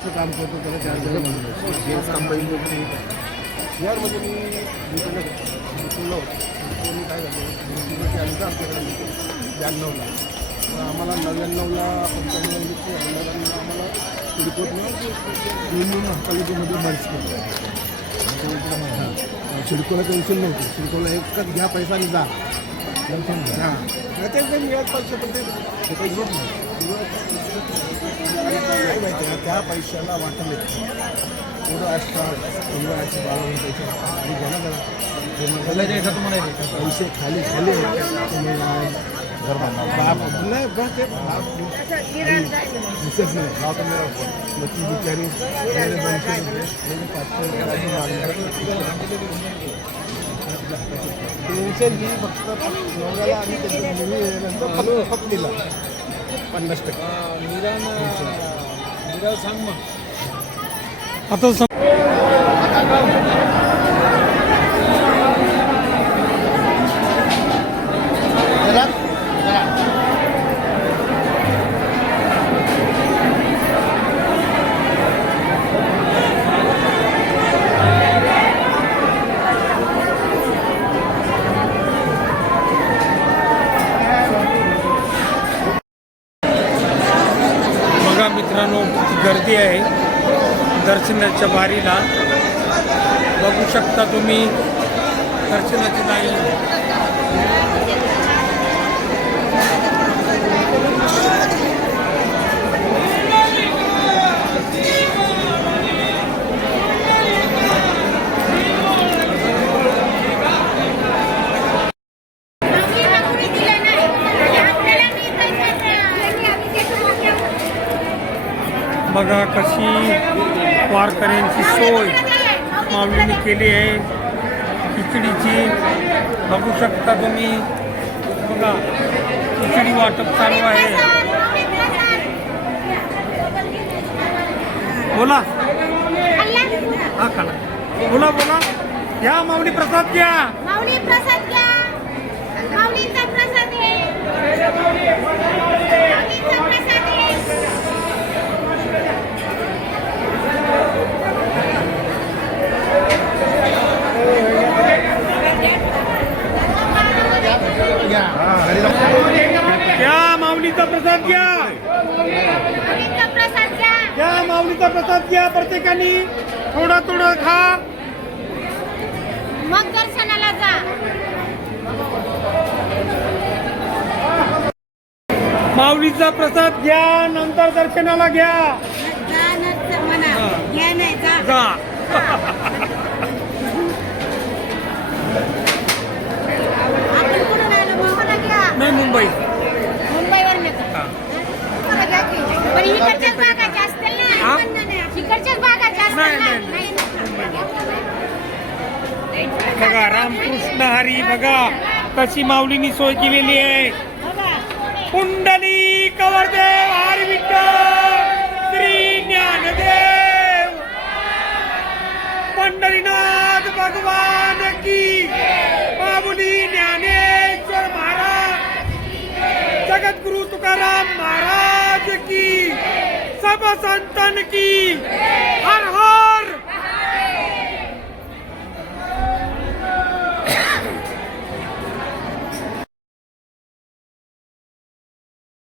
वर्ष काम करतो त्याला चार हजार बिहारमध्ये मी बिहारला बिलकुल कोणी काय झालं? त्यानंतर आमच्याकडे ब्याण्णवला तर आम्हाला नव्याण्णवला पंच्याण्णवची आम्हाला आम्हाला सिडकोतनं युनियन हॉस्पिटलमध्ये मर्ज केलं. सिडकोला टेन्शन नव्हतं. सिडकोला एकच घ्या पैसा आणि जा. टेन्शन हां. ते मिळत पैसे पण ते घेत नाही. काय माहिती का त्या पैशाला वाटलं असं बारा पैसे आणि घ्या ना जरा पैसे खाली खाली. तुम्ही नाही. बस ते. बाप दिसत नाही. मग ती बिचारी गेले दोनशे रुपये गेले पाचशे रुपये अजून मागणार. टेन्शन ही फक्त नवऱ्याला आणि त्याच्या मुली नंतर फक्त फक्त पन्नास टक्के. आता सम- बघा मित्रांनो गर्दी आहे. दर्शनाच्या बारीला बघू शकता तुम्ही दर्शनाची नाही बघा कशी वारकऱ्यांची सोय माऊलीने केली आहे. खिचडीची बघू शकता तुम्ही. बघा खिचडी वाटप चालू आहे. बोला. हा खाला बोला बोला. या माऊली प्रसाद घ्या. माऊली प्रसाद घ्या. माऊलीचा प्रसाद आहे माऊलीचा प्रसाद आहे घ्या माऊलीचा प्रसाद घ्या. माऊलीचा प्रसाद घ्या. घ्या माऊलीचा प्रसाद घ्या प्रत्येकाने. थोडा थोडा खा. मग दर्शनाला जा. माऊलीचा प्रसाद घ्या नंतर दर्शनाला घ्या. जा नंतर म्हणा घ्या नाही जा जा आपण कुठून आलो मोहाला घ्या नाही मुंबई मुंबईवर नका हा. मोहाला घ्या की. पण इकडच्याच भागाच्या असतील हा? ना इकडच्याच भागाच्या नाही, असतील ना नाही, नाही ना. बघा रामकृष्ण हरी बघा कशी माऊलीनी सोय केलेली आहे. कुंडली कवरदेव सब संतन की। हर